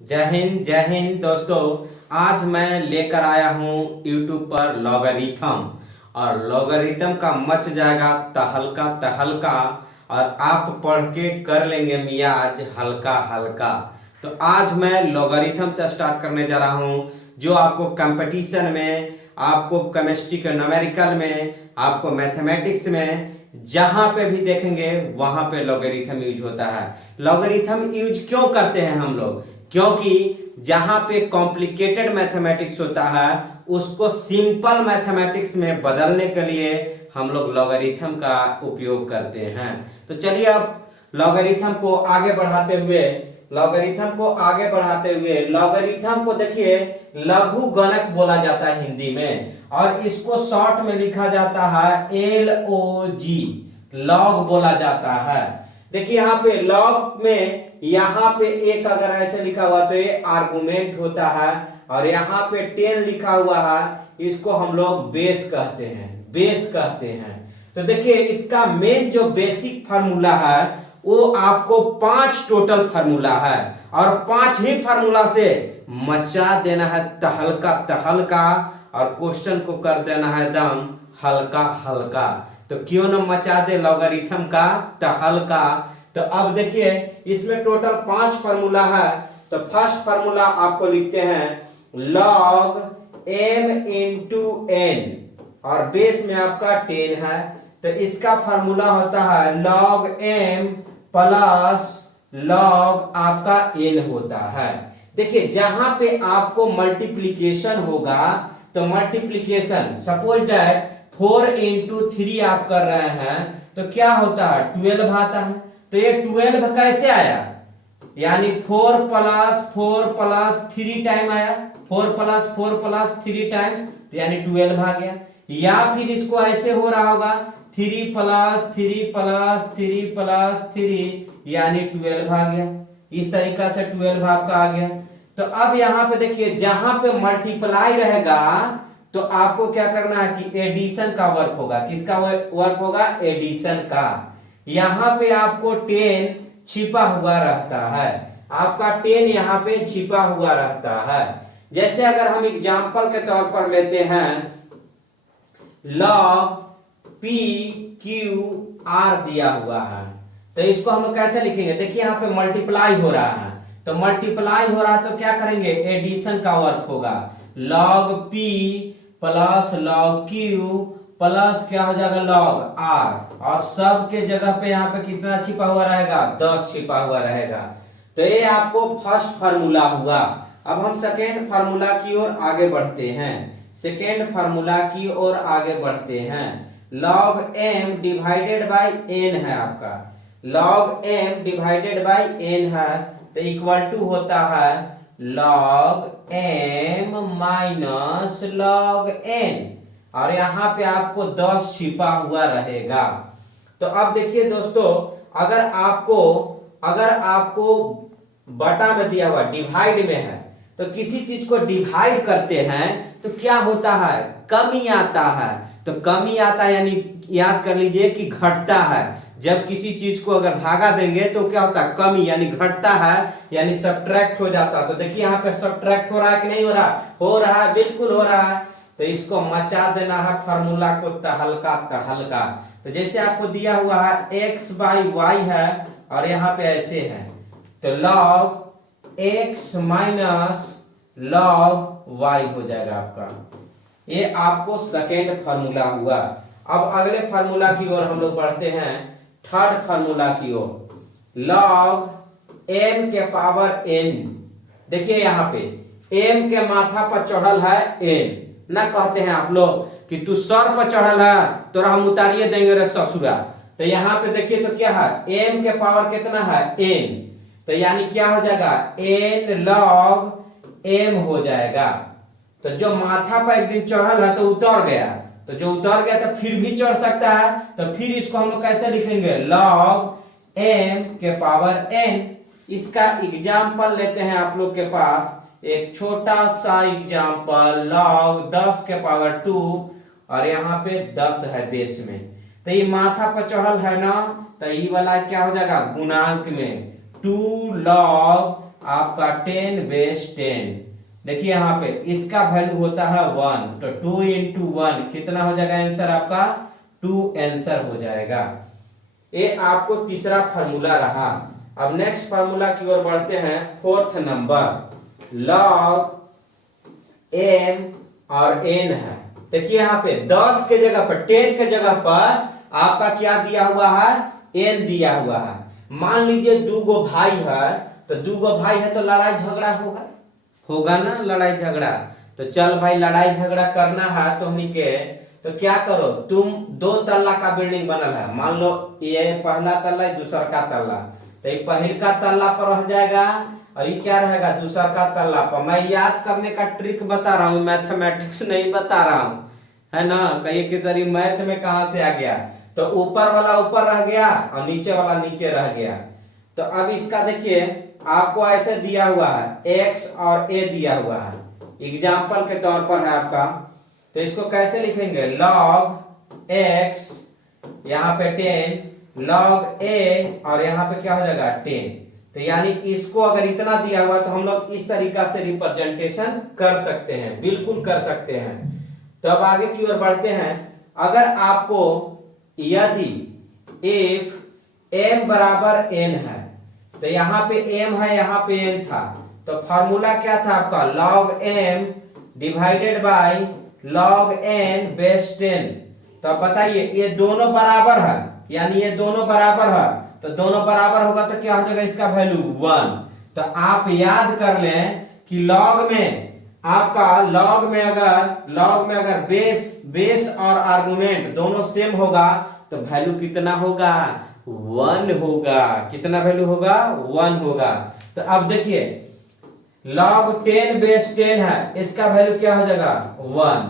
जय हिंद दोस्तों। आज मैं लेकर आया हूँ यूट्यूब पर लॉगरिथम। और लॉगरिथम का मच जाएगा तहलका तहलका। और आप पढ़ के कर लेंगे मियाज हल्का हल्का। तो आज मैं लॉगरिथम से स्टार्ट करने जा रहा हूँ, जो आपको कंपटीशन में, आपको केमिस्ट्री के न्यूमेरिकल में, आपको मैथमेटिक्स में जहां पे भी देखेंगे वहां पे लॉगरिथम यूज होता है। लॉगरिथम यूज क्यों करते हैं हम लोग? क्योंकि जहां पे कॉम्प्लिकेटेड मैथमेटिक्स होता है उसको सिंपल मैथमेटिक्स में बदलने के लिए हम लोग लॉगरिथम का उपयोग करते हैं। तो चलिए अब लॉगरिथम को देखिए, लघु गणक बोला जाता है हिंदी में, और इसको शॉर्ट में लिखा जाता है LOG, लॉग बोला जाता है। देखिए यहाँ पे लॉग में यहाँ पे एक अगर ऐसे लिखा हुआ तो ये आर्गुमेंट होता है, और यहाँ पे 10 लिखा हुआ है इसको हम लोग बेस कहते हैं। तो देखिए इसका मेन जो बेसिक फार्मूला है वो आपको 5 टोटल फार्मूला है, और 5 ही फार्मूला से मचा देना है तहलका तहलका, और क्वेश्चन को कर देना है एकदम हल्का हल्का। तो क्यों न मचा दे लॉगरिथम का तहलका। तो अब देखिए इसमें टोटल 5 फार्मूला है। तो फर्स्ट फार्मूला आपको लिखते हैं log m इंटू n, और बेस में आपका 10 है। तो इसका फार्मूला होता है log m प्लस log आपका n होता है। देखिए जहां पे आपको मल्टीप्लीकेशन होगा तो मल्टीप्लीकेशन, सपोज दैट 4 इंटू 3 आप कर रहे हैं तो क्या होता है 12 आता है। तो ये 12 कैसे आया, यानी 4 प्लस 3 टाइम आया, 4 प्लस 3 टाइम्स, तो यानी 12 आ गया। या फिर इसको ऐसे हो रहा होगा 3 प्लस 3 प्लस 3 प्लस 3, यानी 12 आ गया। इस तरीका से 12 आपका आ गया। तो अब यहाँ पे देखिए जहां पे मल्टीप्लाई रहेगा तो आपको क्या करना है कि एडिशन का वर्क होगा। किसका वर्क होगा? एडिशन का। यहां पे आपको 10 छिपा हुआ रहता है, आपका 10 यहां पे छिपा हुआ रहता है। जैसे अगर हम एग्जांपल के तौर पर लेते हैं log p q r दिया हुआ है, तो इसको हम लोग कैसे लिखेंगे? देखिए यहाँ पे मल्टीप्लाई हो रहा है, तो मल्टीप्लाई हो रहा है तो क्या करेंगे? एडिशन का वर्क होगा। log p plus log q plus क्या हो जाएगा log r, और सब के जगह पे यहाँ पे कितना छिपा हुआ रहेगा? 10 छिपा हुआ रहेगा। तो ये आपको फर्स्ट फार्मूला हुआ। अब हम सेकेंड फार्मूला की ओर आगे बढ़ते हैं। log m divided by n है आपका, log m divided by n है, तो इक्वल टू होता है log m minus log n, और यहाँ पे आपको 10 छिपा हुआ रहेगा। तो अब देखिए दोस्तों, अगर आपको बटा में दिया हुआ डिवाइड में है, तो किसी चीज को डिवाइड करते हैं तो क्या होता है? कमी आता है। तो कमी आता है यानी याद कर लीजिए कि घटता है। जब किसी चीज को अगर भागा देंगे तो क्या होता है? कमी, यानी घटता है, यानी सब्ट्रैक्ट हो जाता है। तो देखिए यहाँ पे सब्ट्रैक्ट हो रहा है कि नहीं हो रहा? हो रहा है, बिल्कुल हो रहा है। तो इसको मचा देना है फार्मूला को तहलका तहलका। तो जैसे आपको दिया हुआ है x बाई वाई है, और यहाँ पे ऐसे है, तो log x minus log y हो जाएगा आपका। ये आपको सेकेंड फार्मूला हुआ। अब अगले फार्मूला की ओर हम लोग बढ़ते हैं, थर्ड फार्मूला की ओर। log m के पावर n, देखिए यहाँ पे m के माथा पर चढ़ल है n, ना कहते हैं आप लोग कि तू सर पर चढ़ल है तो हम उतारिए देंगे रे ससुरा। तो यहाँ पे देखिए तो क्या है? m के पावर कितना है? n, तो यानी क्या हो जाएगा? n log m हो जाएगा। तो जो माथा पर एक दिन चढ़ल है तो उतर गया, तो जो उतर गया तो फिर भी चढ़ सकता है, तो फिर इसको हम लोग कैसे लिखेंगे? log m के पावर n। इसका एग्जाम्पल लेते हैं आप लोग के पास, एक छोटा सा एग्जाम्पल, log 10 के पावर 2, और यहाँ पे 10 है बेस में, तो ये माथा पर चढ़ल है ना, तो ये वाला क्या हो जाएगा? गुणांक में 2 log आपका 10^10। देखिए यहाँ पे इसका वैल्यू होता है 1, तो 2 इंटू 1 कितना हो जाएगा आंसर आपका 2 आंसर हो जाएगा। ये आपको तीसरा फार्मूला रहा। अब नेक्स्ट फार्मूला की ओर बढ़ते हैं। फोर्थ नंबर लॉग m और n है। देखिए यहाँ पे 10 के जगह पर 10 के जगह पर आपका क्या दिया हुआ है n दिया हुआ है। मान लीजिए दो गो भाई है, तो दो गो भाई है तो लड़ाई झगड़ा होगा ना, लड़ाई झगड़ा। तो चल भाई लड़ाई झगड़ा करना है तो हमनी के, तो क्या करो, तुम 2 तल्ला का बिल्डिंग बनल है, मान लो ये पहला तल्ला है दूसरा का तल्ला, तो ये पहल का तल्ला पर रह जाएगा और ये क्या रहेगा दूसरा का तल्ला पर। मैं याद करने का ट्रिक बता रहा हूँ, मैथमेटिक्स नहीं बता रहा हूँ, है ना। कहिए कि सर मैथ में कहां से आ गया, तो ऊपर वाला ऊपर रह गया और नीचे वाला नीचे रह गया। तो अब इसका देखिए आपको ऐसे दिया हुआ है x और a दिया हुआ है, एग्जाम्पल के तौर पर है आपका। तो इसको कैसे लिखेंगे, log x यहाँ पे 10 log a और यहाँ पे क्या हो जाएगा 10। तो यानी इसको अगर इतना दिया हुआ तो हम लोग इस तरीका से रिप्रेजेंटेशन कर सकते हैं, बिल्कुल कर सकते हैं। तो अब आगे की ओर बढ़ते हैं। अगर आपको यदि if m बराबर n है, तो यहाँ पे m है यहाँ पे n था, तो फॉर्मूला क्या था आपका log m divided by log n base 10। तो अब बताइए ये दोनों बराबर है, यानी ये दोनों बराबर है, तो दोनों बराबर होगा तो क्या हो जाएगा इसका वैल्यू 1। तो आप याद कर लें कि log में आपका log में अगर बेस और आर्गुमेंट दोनों सेम होगा तो वैल्यू कितना होगा 1 होगा। कितना वैल्यू होगा 1 होगा। तो अब देखिए log 10 बेस 10 है, इसका वैल्यू क्या हो जाएगा 1।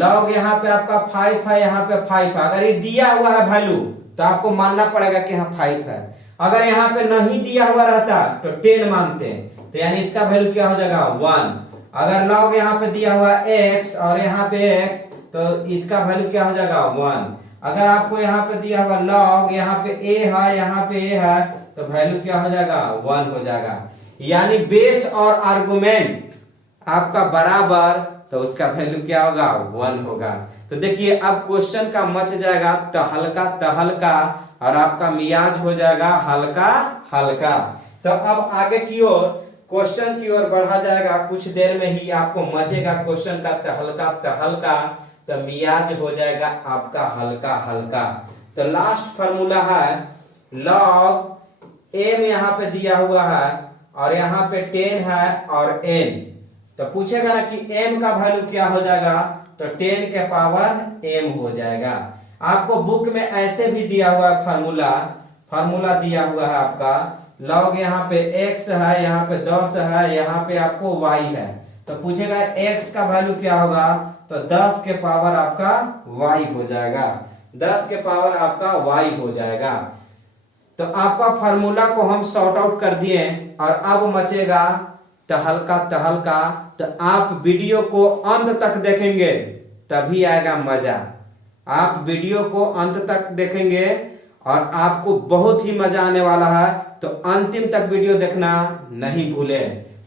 log यहाँ पे आपका 5 है, यहाँ पे 5 है। अगर ये दिया हुआ है वैल्यू तो आपको मानना पड़ेगा कि हाँ 5 है। अगर यहाँ पे नहीं दिया हुआ रहता तो 10 मानते हैं, तो यानी इसका वैल्यू क्या हो जाएगा 1। अगर log यहाँ पे दिया हुआ x और यहाँ पे x, तो इसका वैल्यू क्या हो जाएगा 1। अगर आपको यहाँ पे दिया हुआ log यहाँ पे a है यहाँ पे a है, तो वैल्यू क्या हो जाएगा 1 हो जाएगा। यानी बेस और आर्गुमेंट आपका बराबर, तो उसका वैल्यू क्या होगा 1 होगा। तो देखिए अब क्वेश्चन का मच जाएगा तहलका और आपका मियाज हो जाएगा हल्का हल्का। तो अब आगे की ओर क्वेश्चन की ओर बढ़ा जाएगा, कुछ देर में ही आपको मचेगा क्वेश्चन का तहलका, तो मियाज हो जाएगा आपका हल्का हल्का। तो लास्ट फार्मूला है log m यहाँ पे दिया हुआ है और यहाँ पे 10 है और n, तो पूछेगा ना कि m का वैल्यू क्या हो जाएगा, तो 10 के पावर m हो जाएगा। आपको बुक में ऐसे भी दिया हुआ है फार्मूला दिया हुआ है आपका log यहाँ पे x है, यहाँ पे 10 है, यहाँ पे आपको y है, तो पूछेगा x का वैल्यू क्या होगा, तो 10 के पावर आपका y हो जाएगा, 10 के पावर आपका y हो जाएगा। तो आपका फार्मूला को हम सॉर्ट आउट कर दिए और अब मचेगा तहलका। तो आप वीडियो को अंत तक देखेंगे तभी आएगा मजा। आप वीडियो को अंत तक देखेंगे और आपको बहुत ही मजा आने वाला है, तो अंतिम तक वीडियो देखना नहीं भूले।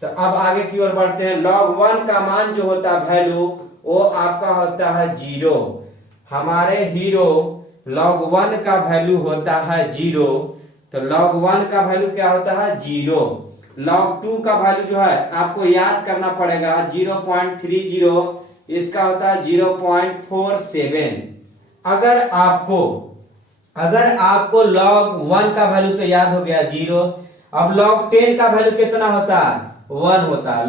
तो अब आगे की ओर बढ़ते हैं। log 1 का मान जो होता है वैल्यू, वो आपका होता है 0। हमारे हीरो log 1 का वैल्यू होता है 0, तो log 1 का वैल्यू क्या होता है 0। log 2 का वैल्यू जो है आपको याद करना पड़ेगा 0.30, इसका होता है 0.47। अगर आपको log 1 का वैल्यू तो याद हो गया 0, अब log 10 का वैल्यू कितना होता है 1 होता है।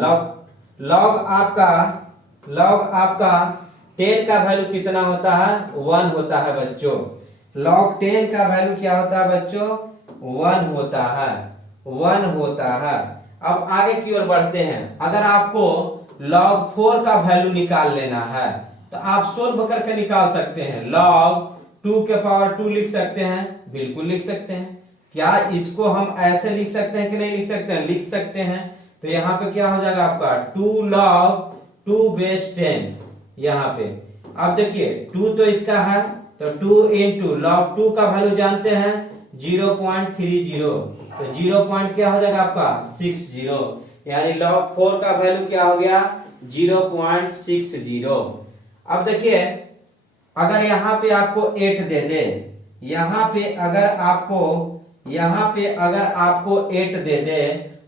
log आपका 10 का वैल्यू कितना होता है 1 होता है बच्चों। log 10 का वैल्यू क्या होता है बच्चों 1 होता है। अब आगे की ओर बढ़ते हैं। अगर आपको log 4 का वैल्यू निकाल लेना है तो आप सोल्व करके निकाल सकते हैं। log 2 के पावर 2 लिख सकते हैं, बिल्कुल लिख सकते हैं। क्या इसको हम ऐसे लिख सकते हैं कि नहीं लिख सकते हैं, लिख सकते हैं। तो यहाँ पे क्या हो जाएगा आपका 2 log 2 बेस 10 यहाँ पे। अब देखिए 2 तो इसका है, तो 2 इंटू log 2 का वैल्यू जानते हैं 0.30, तो 0 पॉइंट क्या हो जाएगा आपका 60, यानी log 4 का वैल्यू क्या हो गया 0.60। अब देखिए अगर यहाँ पे आपको 8 दे दे, यहाँ पे अगर आपको 8 दे दे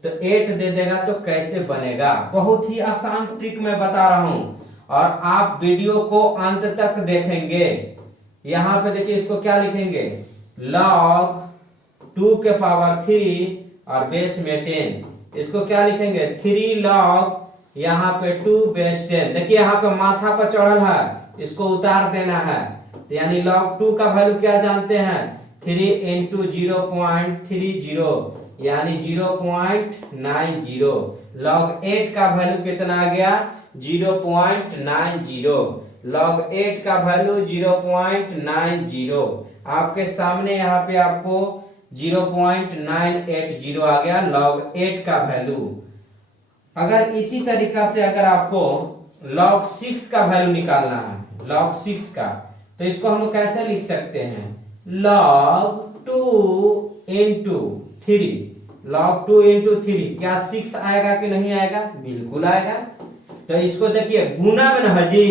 तो 8 दे देगा तो कैसे बनेगा, बहुत ही आसान ट्रिक मैं बता रहा हूं और आप वीडियो को अंत तक देखेंगे। यहां पे देखिए इसको क्या लिखेंगे log 2 के पावर 3 और बेस में 10, इसको क्या लिखेंगे 3 log यहाँ पे 2 बेस 10। देखिए यहाँ पे माथा पर चढ़ल है, इसको उतार देना है, तो यानी log 2 का वैल्यू क्या जानते हैं 3 इंटू 0.30 यानी 0.90। log 8 का वैल्यू कितना आ गया 0.90, log 8 का वैल्यू 0.90 आपके सामने यहाँ पे आपको 0.980 आ गया log 8 का वैल्यू। अगर इसी तरीका से अगर आपको log 6 का वैल्यू निकालना है log 6 का, तो इसको हम लोग कैसे लिख सकते हैं log 2 इंटू 3, log 2 इंटू 3, क्या 6 आएगा कि नहीं आएगा, बिल्कुल आएगा। तो इसको देखिए गुना में ना जी,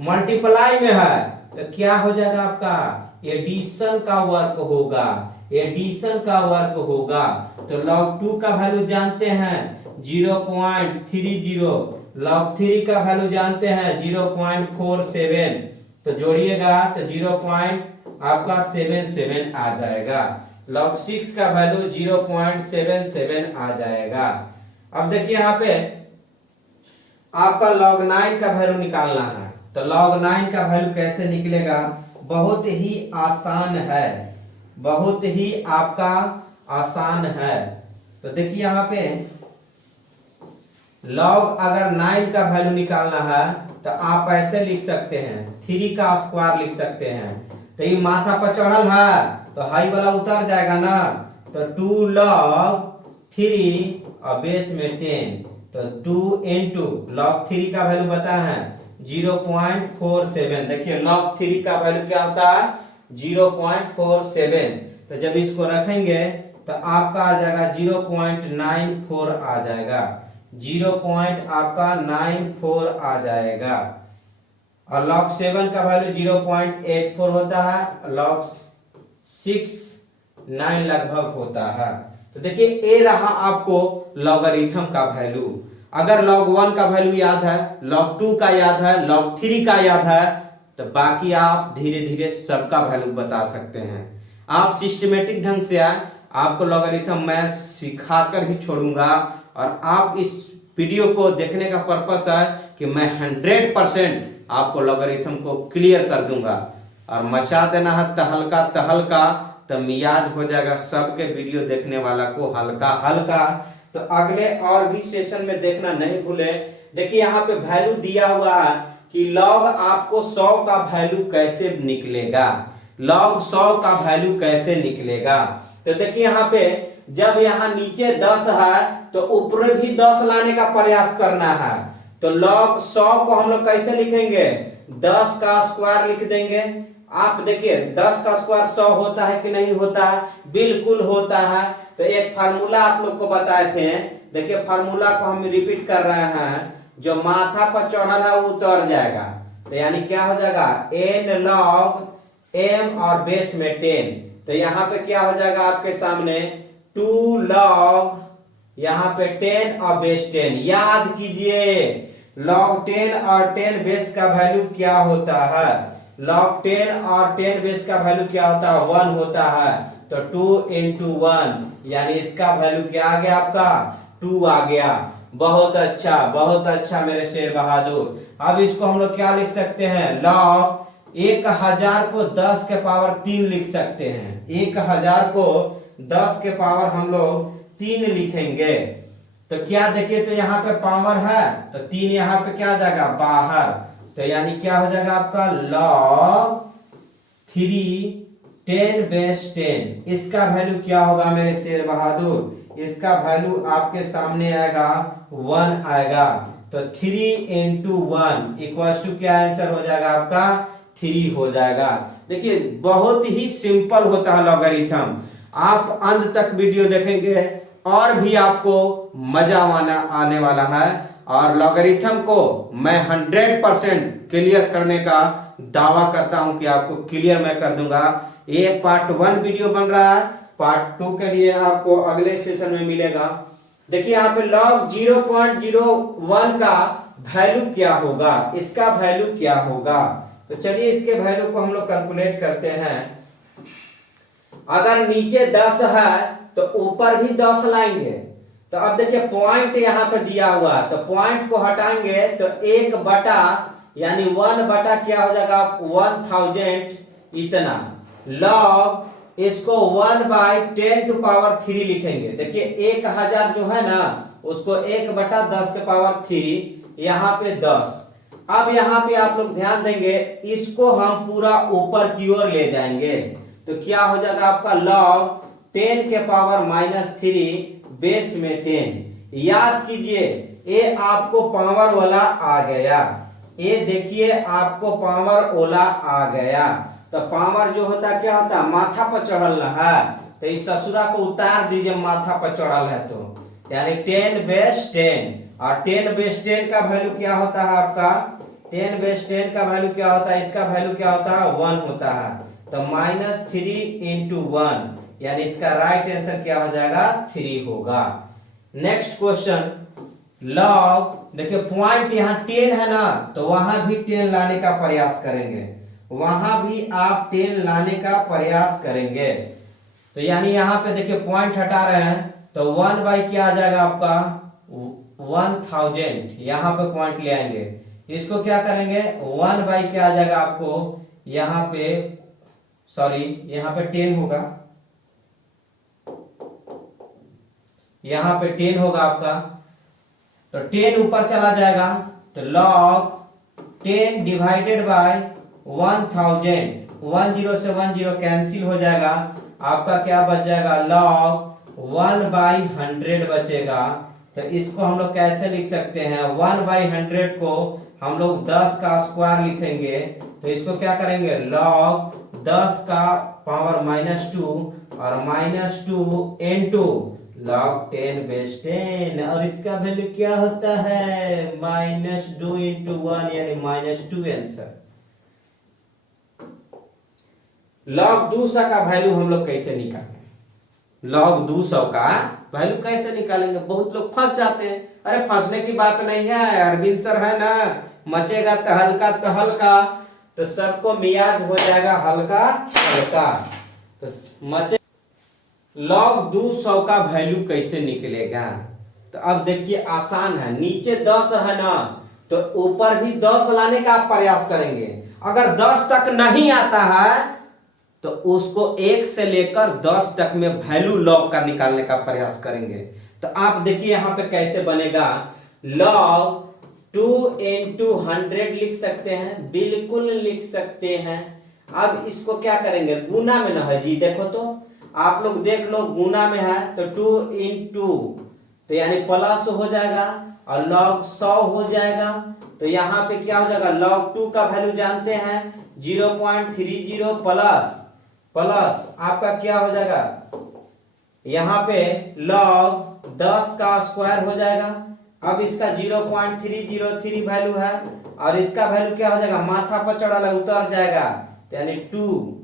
मल्टीप्लाई में है, तो क्या हो जाएगा आपका एडिशन का वर्क होगा, एडिशन का वर्क होगा। तो log 2 का वैल्यू जानते हैं 0.30, log 3 का वैल्यू जानते हैं 0.47, तो जोड़िएगा तो 0.77 आ जाएगा, log 6 का वैल्यू 0.77 आ जाएगा। अब देखिए यहाँ पे आपका log 9 का वैल्यू निकालना है, तो log 9 का वैल्यू कैसे निकलेगा, बहुत ही आसान है, बहुत ही आपका आसान है। तो देखिए यहाँ पे log अगर 9 का वैल्यू निकालना है तो आप ऐसे लिख सकते हैं 3 का स्क्वायर लिख सकते हैं, तो ये माथा पर चढ़ल है तो हाई वाला उतर जाएगा ना, तो 2 log 3 और बेस में 10, तो 2 इंटू log 3 का वैल्यू बता है 0.47। देखिए log 3 का वैल्यू क्या होता है 0.47, तो जब इसको रखेंगे तो आपका आ जाएगा 0.94 आ जाएगा, 0.94 आ जाएगा। और log 7 का वैल्यू 0.84 होता है, log 6 9 लगभग होता है। तो देखिए ये रहा आपको लॉगरिथम का वैल्यू। अगर log 1 का वैल्यू याद है, log 2 का याद है, log 3 का याद है, तो बाकी आप धीरे धीरे सबका वैल्यू बता सकते हैं। आप सिस्टमेटिक ढंग से आए, आपको लॉगरिथम मैं सिखाकर ही छोड़ूंगा, और आप इस वीडियो को देखने का पर्पस है कि मैं 100% आपको लॉगरिथम को क्लियर कर दूंगा और मचा देना है तहलका तहलका, तब याद हो जाएगा सबके वीडियो देखने वाला को हल्का हल्का। तो अगले और भी सेशन में देखना नहीं भूले। देखिए यहाँ पे वैल्यू दिया हुआ है कि log आपको 100 का वैल्यू कैसे निकलेगा, log 100 का वैल्यू कैसे निकलेगा। तो देखिए यहाँ पे जब यहाँ नीचे 10 है तो ऊपर भी 10 लाने का प्रयास करना है, तो log 100 को हम लोग कैसे लिखेंगे 10 का स्क्वायर लिख देंगे। आप देखिए 10 का स्क्वायर 100 होता है कि नहीं होता है, बिल्कुल होता है। तो एक फार्मूला आप लोग को बताए थे, देखिए फार्मूला को हम रिपीट कर रहे हैं, जो माथा पर चढ़ा है वो उतर जाएगा, तो यानी क्या हो जाएगा n log m और बेस में 10, तो यहाँ पे क्या हो जाएगा आपके सामने 2 log यहाँ पे 10 और बेस 10। याद कीजिए log 10 और 10 बेस का वैल्यू क्या होता है, log 10 और 10 बेस का वैल्यू क्या होता है 1 होता है, तो 2 इंटू 1 यानी इसका वैल्यू क्या आ गया आपका 2 आ गया। बहुत अच्छा मेरे शेर बहादुर। अब इसको हम लोग क्या लिख सकते हैं log 1000 को 10 के पावर 3 लिख सकते हैं, 1000 को 10 के पावर हम लोग 3 लिखेंगे। तो क्या देखिए तो यहाँ पे पावर है तो 3 यहाँ पे क्या आ जाएगा बाहर, तो यानी क्या हो जाएगा आपका log 3 10 बेस 10, इसका वैल्यू क्या होगा मेरे शेर बहादुर, इसका वैल्यू आपके सामने आएगा 1 आएगा। तो 3 इंटू 1 इक्वल्स टू क्या आंसर हो जाएगा आपका 3 हो जाएगा। देखिए बहुत ही सिंपल होता है लॉगरिथम। आप अंत तक वीडियो देखेंगे और भी आपको मजा आने वाला है। और लॉगरिथम को मैं 100% क्लियर करने का दावा करता हूं कि आपको क्लियर मैं कर दूंगा। ये पार्ट 1 वीडियो बन रहा है, पार्ट 2 के लिए आपको अगले सेशन में मिलेगा। देखिए यहाँ पे log 0.01 का वैल्यू क्या होगा, इसका वैल्यू क्या होगा। तो चलिए इसके वैल्यू को हम लोग कैलकुलेट करते हैं। अगर नीचे 10 है तो ऊपर भी 10 लाएंगे। तो अब देखिए पॉइंट यहाँ पे दिया हुआ है, तो पॉइंट को हटाएंगे तो 1 बटा यानी 1 बटा क्या हो जाएगा 1000 इतना। लॉग इसको 1/10⁻³ लिखेंगे। देखिए 1000 जो है ना उसको 1 बटा 10⁻³ यहाँ पे 10। अब यहाँ पे आप लोग ध्यान देंगे, इसको हम पूरा ऊपर की ओर ले जाएंगे तो क्या हो जाएगा आपका log 10⁻³ बेस में 10। याद कीजिए ये आपको पावर वाला आ गया, ये देखिए आपको पावर वाला आ गया। तो पावर जो होता क्या होता माथा पर चढ़ल है, तो इस ससुरा को उतार दीजिए माथा पर चढ़ल है तो यानी 10/10। और 10/10 का वैल्यू क्या होता है आपका 10/10 का वैल्यू क्या होता है, इसका वैल्यू क्या होता है 1 होता है। तो -3 × 1 यानी इसका राइट आंसर क्या हो जाएगा 3 होगा। नेक्स्ट क्वेश्चन लॉग, देखिए पॉइंट यहाँ 10 है ना तो वहां भी 10 लाने का प्रयास करेंगे, वहां भी आप 10 लाने का प्रयास करेंगे। तो यानी यहाँ पे देखिए पॉइंट हटा रहे हैं तो 1 बाई क्या आ जाएगा आपका 1000। यहाँ पे पॉइंट ले आएंगे, इसको क्या करेंगे 1 बाई क्या आ जाएगा आपको यहाँ पे सॉरी यहाँ पे 10 होगा, यहाँ पे 10 होगा आपका। तो 10 ऊपर चला जाएगा तो log 10 डिवाइडेड बाय 1000, 10 से 10 कैंसिल हो जाएगा, आपका क्या बच जाएगा log 1/100 बचेगा। तो इसको हम लोग कैसे लिख सकते हैं 1/100 को हम लोग 10 का स्क्वायर लिखेंगे। तो इसको क्या करेंगे log 10 का पावर -2 और -2 into log 10/10 और इसका वैल्यू क्या होता है -2 × 1 यानी -2 आंसर। log 200 का वैल्यू हम लोग कैसे निकालेंगे, log 200 का वैल्यू कैसे निकालेंगे। बहुत लोग फंस जाते हैं, अरे फंसने की बात नहीं है, अरविंद सर है ना मचेगा तहलका तहलका तो सबको याद हो जाएगा हल्का हल्का। तो मचे log 200 का वैल्यू कैसे निकलेगा। तो अब देखिए आसान है, नीचे 10 है ना तो ऊपर भी 10 लाने का प्रयास करेंगे। अगर 10 तक नहीं आता है तो उसको 1 से लेकर 10 तक में वैल्यू log का निकालने का प्रयास करेंगे। तो आप देखिए यहाँ पे कैसे बनेगा log 2 × 100 लिख सकते हैं, बिल्कुल लिख सकते हैं। अब इसको क्या करेंगे गुना में ना है जी, देखो तो आप लोग देख लो गुना में है तो 2 × 2 तो यानी प्लस हो जाएगा और log 100 हो जाएगा। तो यहाँ पे क्या हो जाएगा log 2 का वैल्यू जानते हैं 0.30 प्लस आपका क्या हो जाएगा यहाँ पे log 10 का स्क्वायर हो जाएगा। अब इसका 0.303 वैल्यू है और इसका वैल्यू क्या हो जाएगा माथा पर चढ़ा है उतर जाएगा तो यानी 2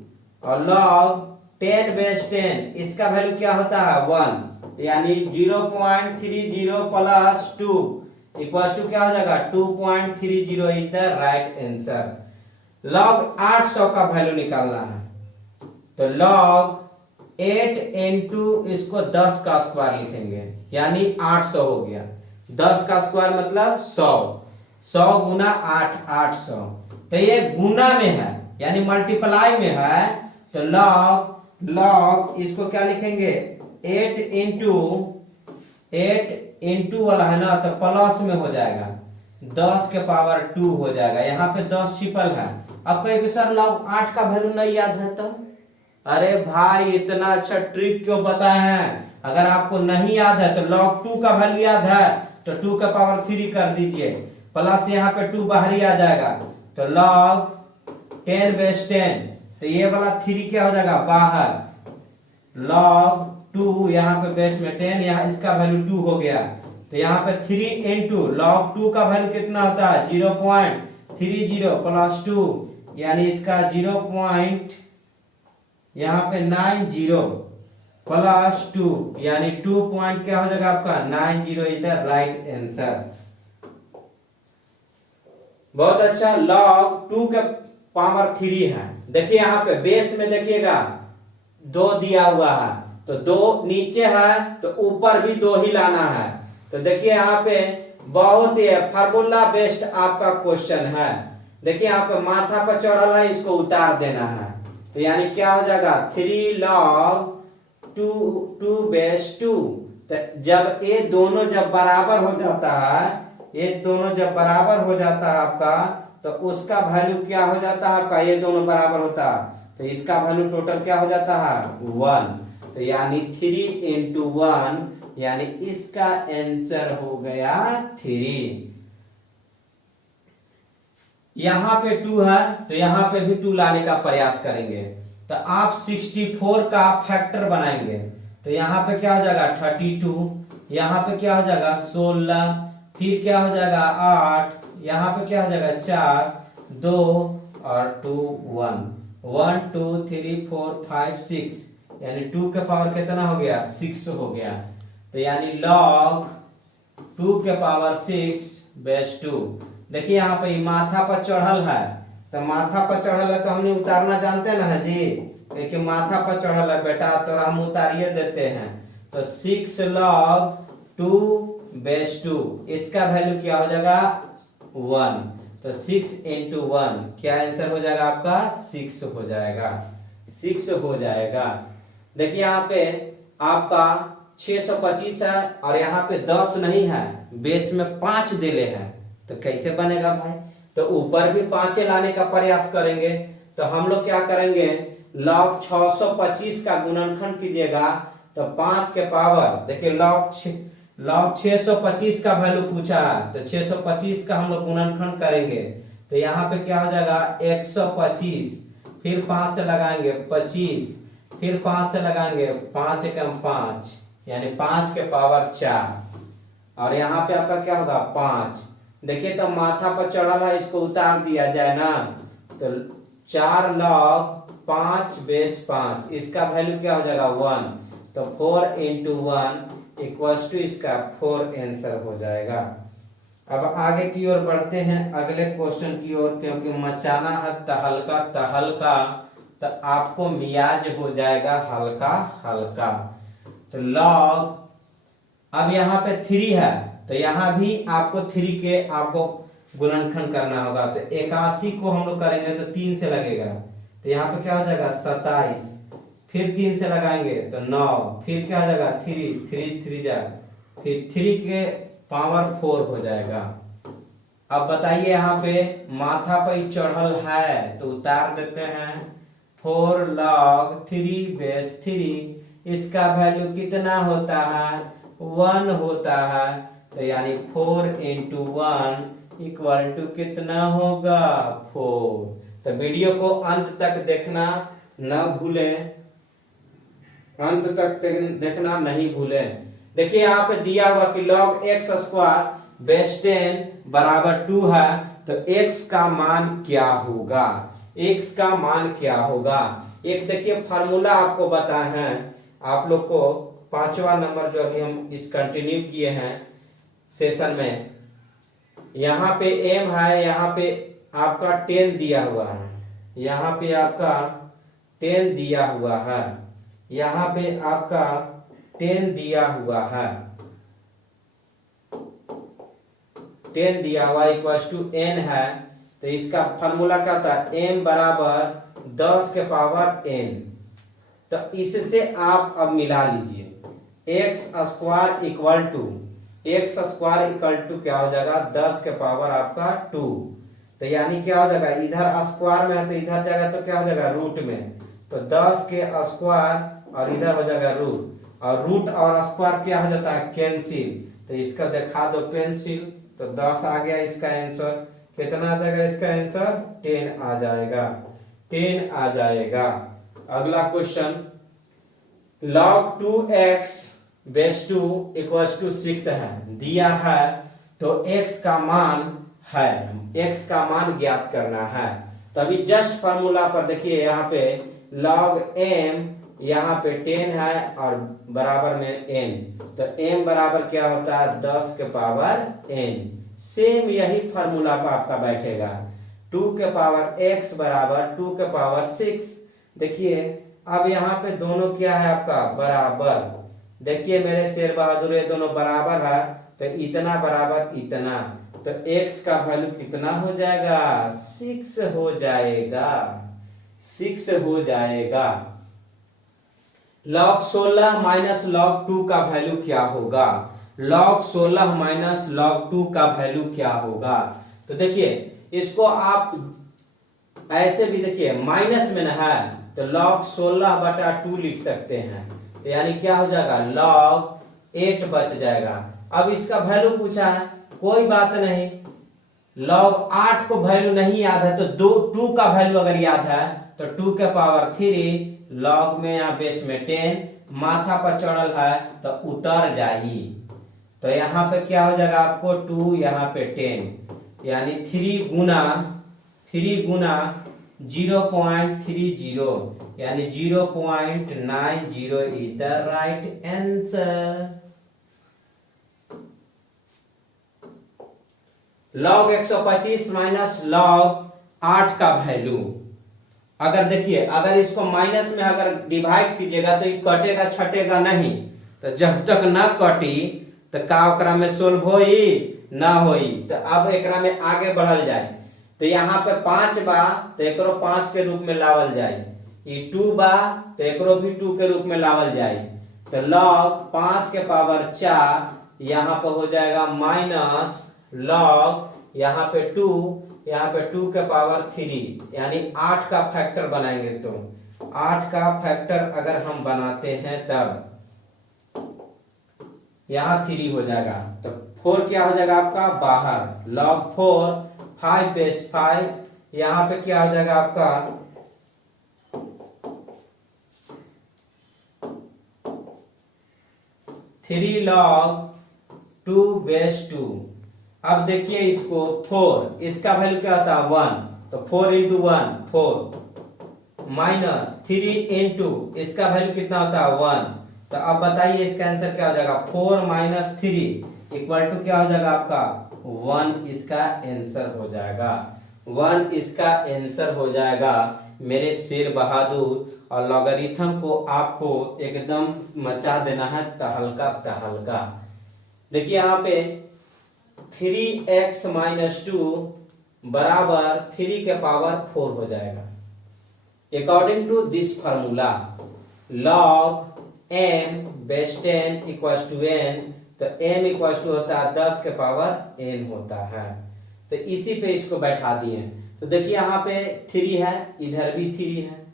और log 10/10 इसका वैल्यू क्या होता है 1 तो यानी 0.30 प्लस 2 इक्वल्स टू क्या हो जाएगा 2.30 is the right answer. log 800 का वैल्यू निकालना है तो log 8 × इसको 10 का स्क्वायर लिखेंगे यानी 800 हो गया। 10 का स्क्वायर मतलब 100, 100 गुना 8 800। तो ये गुना में है यानी मल्टीप्लाई में है तो log इसको क्या लिखेंगे 8 × वाला है ना तो प्लस में हो जाएगा 10 के पावर 2 हो जाएगा। यहाँ पे 10 छिपल है। अब कहेंगे सर log 8 का वैल्यू नहीं याद है तो अरे भाई इतना अच्छा ट्रिक क्यों बताए हैं। अगर आपको नहीं याद है तो log 2 का वैल्यू याद है तो 2 का पावर 3 कर दीजिए प्लस यहाँ पे 2 बाहरी आ जाएगा तो log 10/10 तो ये वाला 3 क्या हो जाएगा बाहर log 2, यहाँ पे बेस में 10, यहाँ इसका वैल्यू 2 हो गया। तो यहाँ पे 3 इंटू log 2 का वैल्यू कितना होता है 0.30 प्लस 2, यानी इसका 0. यहाँ पे 90 प्लस 2, यानी 2 पॉइंट क्या हो जाएगा आपका 90 इज द राइट आंसर। बहुत अच्छा। log 2 के पावर 3 है। देखिए यहाँ पे बेस में देखिएगा 2 दिया हुआ है, तो 2 नीचे है तो ऊपर भी 2 ही लाना है। तो देखिए यहाँ पे बहुत ही फार्मूला बेस्ड आपका क्वेश्चन है। देखिए यहाँ पे माथा पर चढ़ल है, इसको उतार देना है। तो यानी क्या हो जाएगा 3 log 2 बेस 2। तो जब ये दोनों जब बराबर हो जाता है, ये दोनों जब बराबर हो जाता है आपका, तो उसका वैल्यू क्या हो जाता है आपका, ये दोनों बराबर होता है तो इसका वैल्यू टोटल क्या हो जाता है 1। तो यानी 3 इंटू 1, यानी इसका आंसर हो गया 3। यहां पे 2 है तो यहां पे भी 2 लाने का प्रयास करेंगे। तो आप 64 का फैक्टर बनाएंगे। तो यहाँ पे क्या हो जाएगा 32, यहाँ पे क्या हो जाएगा 16, फिर क्या हो जाएगा 8, यहाँ पे क्या हो जाएगा 4, 2 और 2 1, 1 2 3 4 5 6, यानी 2 के पावर कितना हो गया 6 हो गया। तो यानी log 2 के पावर 6 बेस 2। देखिए यहाँ पे माथा पर चढ़ल है, तो माथा पर चढ़ल है तो हमने उतारना जानते हैं ना जी, क्योंकि माथा पर चढ़ल है बेटा तो हम उतारिए देते हैं। तो 6 log 2 बेस 2, इसका वैल्यू क्या हो जाएगा 1। तो 6 इंटू 1 क्या आंसर हो जाएगा आपका 6 हो जाएगा, 6 हो जाएगा। देखिए यहाँ पे आपका 625 है और यहाँ पे 10 नहीं है, बेस में 5 दिले हैं, तो कैसे बनेगा भाई। तो ऊपर भी 5 लाने का प्रयास करेंगे। तो हम लोग क्या करेंगे log 625 का गुणनखंड कीजिएगा। तो 5 के पावर देखिए log 625 का वैल्यू पूछा है, तो 625 का हम लोग गुणनखंड करेंगे। तो यहाँ पे क्या हो जाएगा 125, फिर 5 से लगाएंगे 25, फिर 5 से लगाएंगे 5 एकम 5, यानी 5 के पावर 4, और यहाँ पे आपका क्या होगा 5। देखिए तो माथा पर चढ़ा है, इसको उतार दिया जाए ना। तो 4 log 5 बेस 5, इसका वैल्यू क्या हो जाएगा 1। तो 4 इंटू 1 इक्वल्स टू इसका 4 आंसर हो जाएगा। अब आगे की ओर बढ़ते हैं अगले क्वेश्चन की ओर, क्योंकि मचाना है तहलका तहलका, तो आपको मियाज हो जाएगा हल्का हल्का। तो log, अब यहाँ पे 3 है तो यहाँ भी आपको 3 के आपको गुणनखंड करना होगा। तो 81 को हम लोग करेंगे तो 3 से लगेगा, तो यहाँ पे क्या हो जाएगा 27, फिर 3 से लगाएंगे तो 9, फिर क्या हो जाएगा 3 3 3 जा, फिर 3 के पावर 4 हो जाएगा। अब बताइए यहाँ पे माथा पर चढ़ल है तो उतार देते हैं। 4 log 3 बेस 3, इसका वैल्यू कितना होता है 1 होता है। तो यानी 4 इंटू 1 इक्वल टू कितना होगा 4। तो वीडियो को अंत तक देखना न भूलें, अंत तक देखना नहीं भूलें। देखिए यहाँ पे दिया हुआ कि log x स्क्वायर बेस 10 बराबर 2 है, तो x का मान क्या होगा, x का मान क्या होगा। एक देखिए फार्मूला आपको बताए हैं आप लोग को, 5वां नंबर जो अभी हम इस कंटिन्यू किए हैं सेशन में। यहाँ पे m है, यहाँ पे आपका 10 दिया हुआ है, यहाँ पे आपका 10 दिया हुआ है, यहाँ पे आपका 10 दिया हुआ है, 10 दिया हुआ इक्वल्स टू n है। तो इसका फॉर्मूला क्या था m बराबर 10 के पावर n। तो इससे आप अब मिला लीजिए x स्क्वायर इक्वल टू क्या हो जाएगा 10 के पावर आपका 2। तो यानी क्या हो जाएगा इधर स्क्वायर में है तो इधर जाएगा तो क्या हो जाएगा रूट में, तो 10 के स्क्वायर और इधर हो जाएगा रूट, और रूट और स्क्वायर क्या हो जाता है कैंसिल। तो इसका दिखा दो पेंसिल, तो 10 आ गया इसका आंसर। कितना आ जाएगा इसका आंसर 10 आ जाएगा, 10 आ जाएगा। अगला question log 2x base 2 equals to 6 है दिया है, तो x का मान है, x का मान ज्ञात करना है। तो अभी जस्ट फार्मूला पर देखिए यहाँ पे log m यहाँ पे 10 है और बराबर में n, तो m बराबर क्या होता है 10 के पावर n। सेम यही फार्मूला पर आपका बैठेगा 2 के पावर x बराबर 2 के पावर 6। देखिए अब यहाँ पे दोनों क्या है आपका बराबर, देखिए मेरे शेर बहादुर ये दोनों बराबर है, तो इतना बराबर इतना, तो x का वैल्यू कितना हो जाएगा 6 हो जाएगा, 6 हो जाएगा। log 16 माइनस log 2 का वैल्यू क्या होगा, log 16 माइनस log 2 का वैल्यू क्या होगा। तो देखिए इसको आप ऐसे भी देखिए माइनस में ना है तो log 16 बटा 2 लिख सकते हैं, तो यानी क्या हो जाएगा log 8 बच जाएगा। अब इसका वैल्यू पूछा है, कोई बात नहीं, log 8 को वैल्यू नहीं याद है तो 2 का वैल्यू अगर याद है तो 2 के पावर 3 log में यहाँ बेस में 10 माथा पर चढ़ल है तो उतर जाही, तो यहाँ पे क्या हो जाएगा आपको 2 यहाँ पे 10 यानी 3 गुना 0.30 यानी 0.90 is the right answer. log 125 minus log 8 का वैल्यू, अगर देखिए अगर इसको माइनस में अगर डिवाइड कीजिएगा तो ये कटेगा छटेगा नहीं, तो जब तक ना कटी तो का ओकरा में सोल्व होई ना होई, तो अब एकरा में आगे बढ़ल जाए, तो यहाँ पे 5 बा तो एकरो 5 के रूप में लावल जाए, ये 2 बा तो एकरो भी 2 के रूप में लावल जाए, तो log 5 के पावर 4 यहाँ पे हो जाएगा माइनस log यहाँ पे 2 के पावर 3 यानी 8 का फैक्टर बनाएंगे, तो 8 का फैक्टर अगर हम बनाते हैं तब यहाँ 3 हो जाएगा, तो 4 क्या हो जाएगा आपका बाहर, log 4 5 बेस 5 यहाँ पे क्या हो जाएगा आपका 3 log 2 बेस 2। अब देखिए इसको 4, इसका वैल्यू क्या होता है 1, तो 4 इंटू 1 4 माइनस 3 इंटू इसका वैल्यू कितना होता है 1, तो अब बताइए इसका आंसर क्या हो जाएगा 4 माइनस 3 इक्वल टू क्या हो जाएगा आपका 1, इसका आंसर हो जाएगा 1, इसका आंसर हो जाएगा मेरे शेर बहादुर। और लॉगरिथम को आपको एकदम मचा देना है तहलका तहलका। देखिए यहाँ पे 3x माइनस 2 बराबर 3 के पावर 4 हो जाएगा according to this formula log m base 10 equals to n, तो m इक्वल्स टू होता है 10 के पावर n होता है, तो इसी पे इसको बैठा दिए। तो देखिए यहाँ पे 3 है, इधर भी 3 है,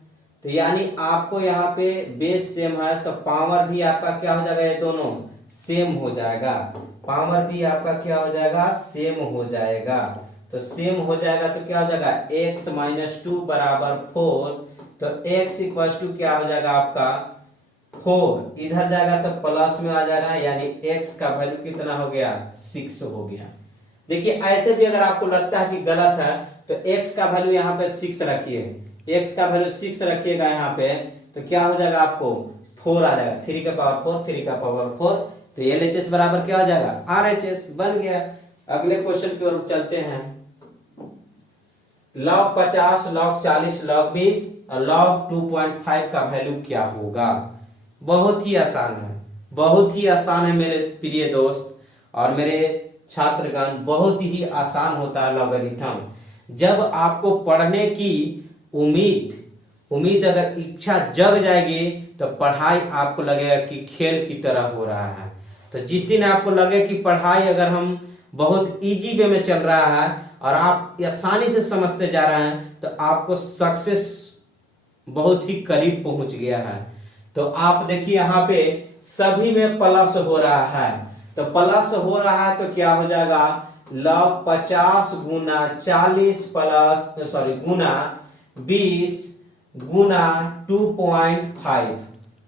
तो यानी आपको यहाँ पे बेस सेम है तो पावर भी आपका क्या हो जाएगा, ये दोनों सेम हो जाएगा, पावर भी आपका क्या हो जाएगा सेम हो जाएगा, तो सेम हो जाएगा तो क्या हो जाएगा x माइनस 2 बराबर 4, तो x इक्वल्स टू क्या हो जाएगा आपका 4, इधर जाएगा तो प्लस में आ जाएगा, यानी x का वैल्यू कितना हो गया 6 हो गया। देखिए ऐसे भी अगर आपको लगता है कि गलत है तो x का वैल्यू यहाँ पे 6 रखिए, x का वैल्यू 6 रखिएगा यहाँ पे, तो क्या हो जाएगा आपको 4 आ जाएगा, 3 का पावर 4 3 का पावर 4, तो LHS बराबर क्या हो जाएगा RHS बन गया। अगले क्वेश्चन की ओर चलते हैं, log 50 log 40 log 20 और log 2.5 का वैल्यू क्या होगा। बहुत ही आसान है, बहुत ही आसान है मेरे प्रिय दोस्त और मेरे छात्रगण, बहुत ही आसान होता है लॉगरिथम। जब आपको पढ़ने की उम्मीद अगर इच्छा जग जाएगी तो पढ़ाई आपको लगेगा कि खेल की तरह हो रहा है। तो जिस दिन आपको लगे कि पढ़ाई अगर हम बहुत इजी वे में चल रहा है और आप आसानी से समझते जा रहे हैं तो आपको सक्सेस बहुत ही करीब पहुंच गया है। तो आप देखिए यहाँ पे सभी में प्लस हो रहा है, तो प्लस हो रहा है तो क्या हो जाएगा log 50 गुना 40 गुना 20 गुना 2.5,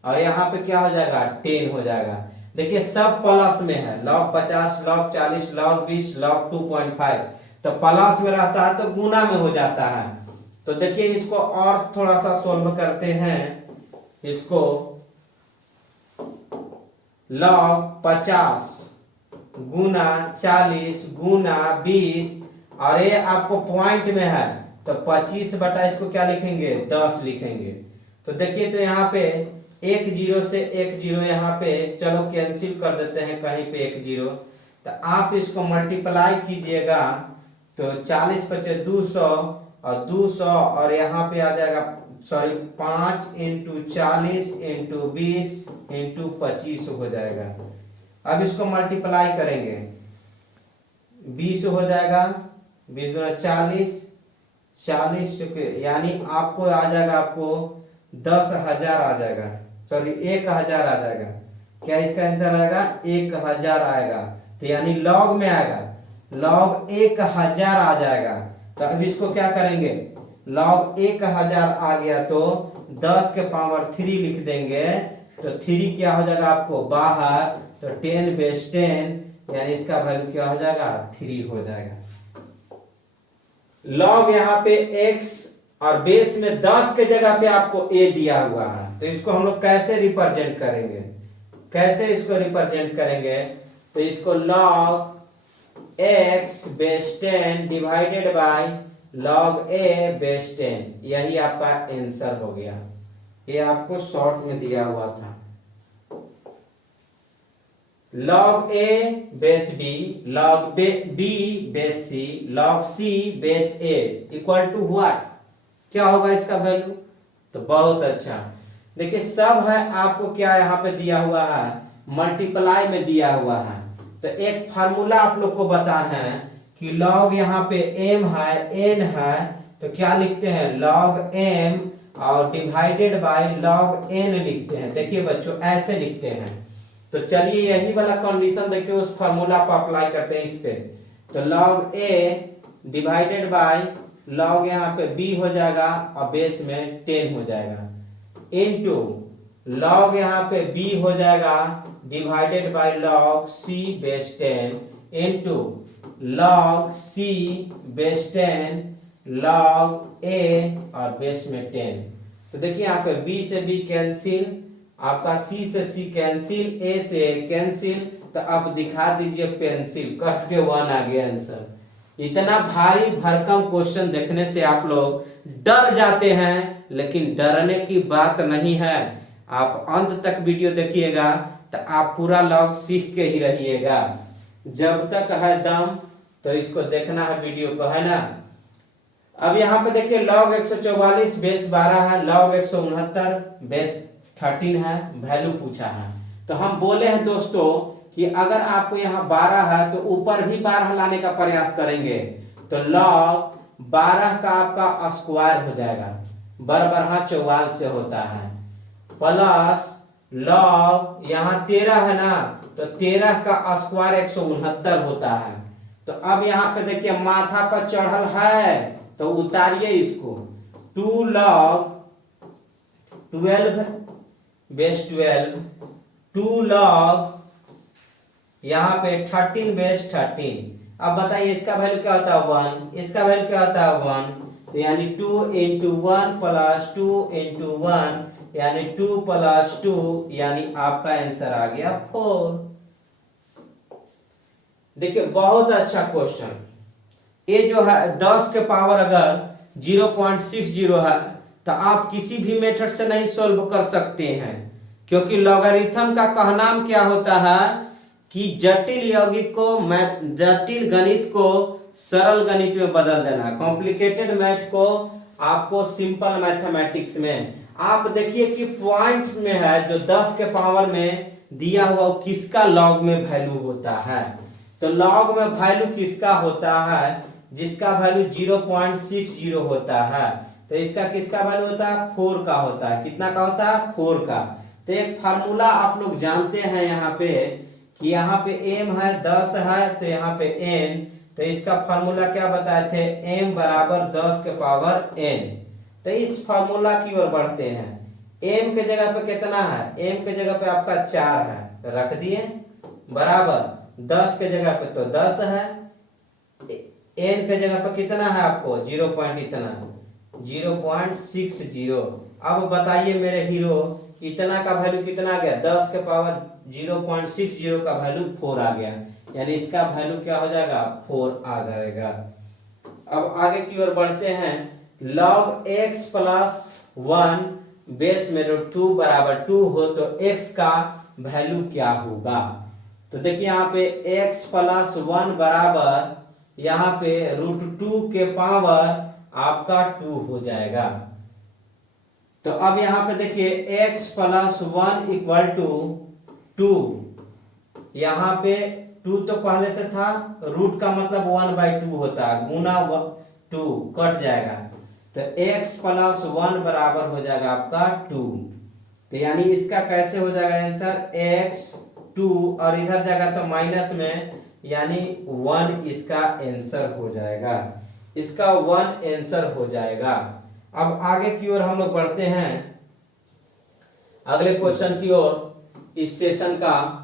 और यहाँ पे क्या हो जाएगा 10 हो जाएगा। देखिए सब प्लस में है, log 50, log 40, log 20, log 2.5, तो प्लस में रहता है तो गुना में हो जाता है। तो देखिए इसको और थोड़ा सा सोल्व करते हैं। इसको log 50 गुना 40 गुना 20, और ये आपको पॉइंट में है तो 25 बटा इसको क्या लिखेंगे 10 लिखेंगे। तो देखिए तो यहाँ पे एक जीरो से एक जीरो यहाँ पे चलो कैंसिल कर देते हैं, कहीं पे एक जीरो, तो आप इसको मल्टीप्लाई कीजिएगा तो 40 पचे 200 और 200 और यहाँ पे आ जाएगा सॉरी 5 इंटू 40 इंटू 20 इंटू 25 हो जाएगा। अब इसको मल्टीप्लाई करेंगे 20 हो जाएगा, 20 गुना 40, 40 यानी आपको आ जाएगा आपको 10,000 आ जाएगा, सॉरी 1,000 आ जाएगा। क्या इसका आंसर आएगा 1,000 आएगा। तो यानी लॉग में आएगा, लॉग 1,000 आ जाएगा। तो अब इसको क्या करेंगे, लॉग 1,000 आ गया तो 10 के पावर 3 लिख देंगे, तो 3 क्या हो जाएगा आपको बाहर, तो 10 बेस 10 यानी इसका वैल्यू क्या हो जाएगा 3 हो जाएगा। लॉग यहाँ पे x और बेस में 10 के जगह पे आपको a दिया हुआ है, तो इसको हम लोग कैसे रिप्रेजेंट करेंगे, कैसे इसको रिप्रेजेंट करेंगे, तो इसको log x base 10 divided by log a base 10, यही आपका आंसर हो गया। ये आपको शॉर्ट में दिया हुआ था। log a base b log b base c log c base a equal to what, क्या होगा इसका वैल्यू। तो बहुत अच्छा, देखिए सब है आपको क्या यहाँ पे दिया हुआ है, मल्टीप्लाई में दिया हुआ है। तो एक फार्मूला आप लोग को बता है कि log यहाँ पे m है n है, तो क्या लिखते हैं log m और डिवाइडेड बाय log n लिखते हैं। देखिए बच्चों ऐसे लिखते हैं। तो चलिए यही वाला कंडीशन देखिए उस फार्मूला पर अप्लाई करते हैं इस पे। तो log a divided by log यहाँ पे b हो जाएगा और बेस में 10 हो जाएगा, इनटू log यहाँ पे b हो जाएगा divided by log c base 10 into log c base 10 log a और बेस में 10। तो देखिए यहाँ पे b से b कैंसिल, आपका C से C कैंसिल, A से A कैंसिल, तो अब दिखा दीजिए पेंसिल, कट के 1 आ गया आंसर। इतना भारी भरकम क्वेश्चन देखने से आप लोग डर जाते हैं, लेकिन डरने की बात नहीं है। आप अंत तक वीडियो देखिएगा तो आप पूरा लॉग सीख के ही रहिएगा। जब तक है दम तो इसको देखना है वीडियो को, है ना। अब यहाँ पे देखिए log 144 बेस 12 है, log 169 बेस 13 है, वैल्यू पूछा है। तो हम बोले हैं दोस्तों कि अगर आपको यहाँ 12 है तो ऊपर भी 12 लाने का प्रयास करेंगे, तो log 12 का आपका स्क्वायर हो जाएगा, बरबरहा 44 से होता है, प्लस log यहाँ 13 है ना, तो 13 का स्क्वायर 169 होता है। तो अब यहाँ पे देखिए माथा पर चढ़ल है तो उतारिए इसको, 2 log 12 बेस 12, 2 log यहाँ पे 13 बेस 13। अब बताइए इसका वैल्यू क्या होता है 1, इसका वैल्यू क्या होता है 1, तो यानी 2 इंटू 1 प्लस 2 इंटू 1 यानी 2 प्लस 2 यानी आपका आंसर आ गया 4। देखिए बहुत अच्छा क्वेश्चन। ये जो है 10 के पावर अगर 0.60 है तो आप किसी भी मेथड से नहीं सॉल्व कर सकते हैं, क्योंकि लॉगरिथम का कहनाम क्या होता है कि जटिल यौगिक को जटिल गणित को सरल गणित में बदल देना, कॉम्प्लिकेटेड मैथ को आपको सिंपल मैथमेटिक्स में। आप देखिए कि पॉइंट में है जो 10 के पावर में दिया हुआ किसका लॉग में वैल्यू होता है, तो लॉग में वैल्यू किसका होता है, जिसका वैल्यू 0.60 होता है, तो इसका किसका वैल्यू होता है 4 का होता है। कितना का होता है 4 का। तो एक फार्मूला आप लोग जानते हैं यहाँ पे कि यहाँ पे m है 10 है तो यहाँ पे n, तो इसका फार्मूला क्या बताए थे m बराबर 10 के पावर n। तो इस फार्मूला की ओर बढ़ते हैं, m के जगह पे कितना है, m के जगह पे आपका 4 है, तो रख दिए बराबर 10 के जगह पे तो 10 है, n के जगह पे कितना है आपको 0 पॉइंट इतना 0.60। अब बताइए मेरे हीरो इतना का वैल्यू कितना आ गया, 10 के पावर 0.60 का वैल्यू 4 आ गया, यानी इसका वैल्यू क्या हो जाएगा 4 आ जाएगा। अब आगे की ओर बढ़ते हैं, log x प्लस 1 बेस में √2 बराबर 2 हो तो x का वैल्यू क्या होगा। तो देखिए यहाँ पे x प्लस 1 बराबर यहाँ पे √2 के पावर आपका 2 हो जाएगा। तो अब यहाँ पे देखिए x प्लस 1 इक्वल टू 2, यहाँ पे 2 तो पहले से था, रूट का मतलब 1/2 होता है, गुना 2 कट जाएगा, तो x प्लस 1 बराबर हो जाएगा आपका 2। तो यानी इसका कैसे हो जाएगा आंसर x 2 और इधर जाएगा तो माइनस में, यानी 1 इसका आंसर हो जाएगा, इसका 1 आंसर हो जाएगा। अब आगे की ओर हम लोग बढ़ते हैं अगले क्वेश्चन की ओर इस सेशन का।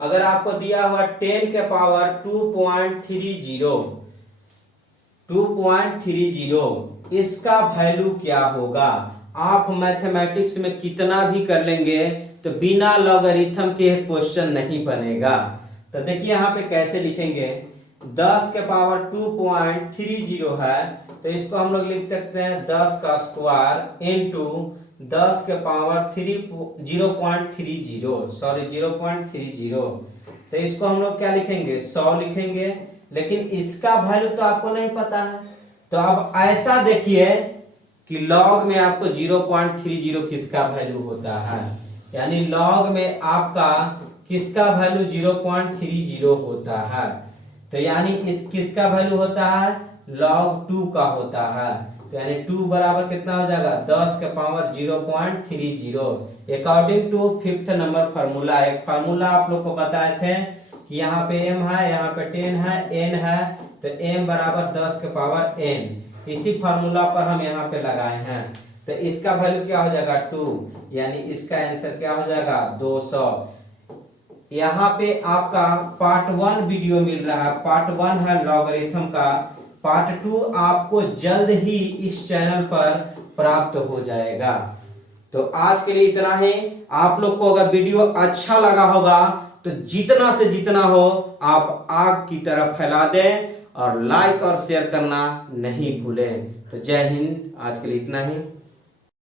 अगर आपको दिया हुआ 10 के पावर 2.30 इसका वैल्यू क्या होगा। आप मैथमेटिक्स में कितना भी कर लेंगे तो बिना लॉगरिथम के क्वेश्चन नहीं बनेगा। तो देखिए यहाँ पे कैसे लिखेंगे, 10 के पावर 2.30 है तो इसको हम लोग लिख सकते हैं 10 का स्क्वायर इंटू 10 के पावर 0.30, तो इसको हम लोग क्या लिखेंगे 100 लिखेंगे, लेकिन इसका वैल्यू तो आपको नहीं पता है। तो अब ऐसा देखिए कि लॉग में आपको 0.30 किसका वैल्यू होता है, यानी लॉग में आपका किसका वैल्यू 0.30 होता है, तो यानी इस किसका वैल्यू होता है log 2 का होता है। तो यानी 2 बराबर कितना हो जाएगा 10 के power 0.30। According to 5th number formula, एक फार्मूला आप लोग को बताए थे कि यहाँ पे m है, यहाँ पे 10 है, n है, तो m बराबर 10 के पावर n, इसी फार्मूला पर हम यहाँ पे लगाए हैं। तो इसका वैल्यू क्या हो जाएगा 2, यानी इसका आंसर क्या हो जाएगा 200। यहाँ पे आपका पार्ट 1 वीडियो मिल रहा है, पार्ट 1 है लॉगरिथम का, पार्ट 2 आपको जल्द ही इस चैनल पर प्राप्त हो जाएगा। तो आज के लिए इतना ही। आप लोग को अगर वीडियो अच्छा लगा होगा तो जितना से जितना हो आप आग की तरह फैला दें और लाइक और शेयर करना नहीं भूलें। तो जय हिंद, आज के लिए इतना ही।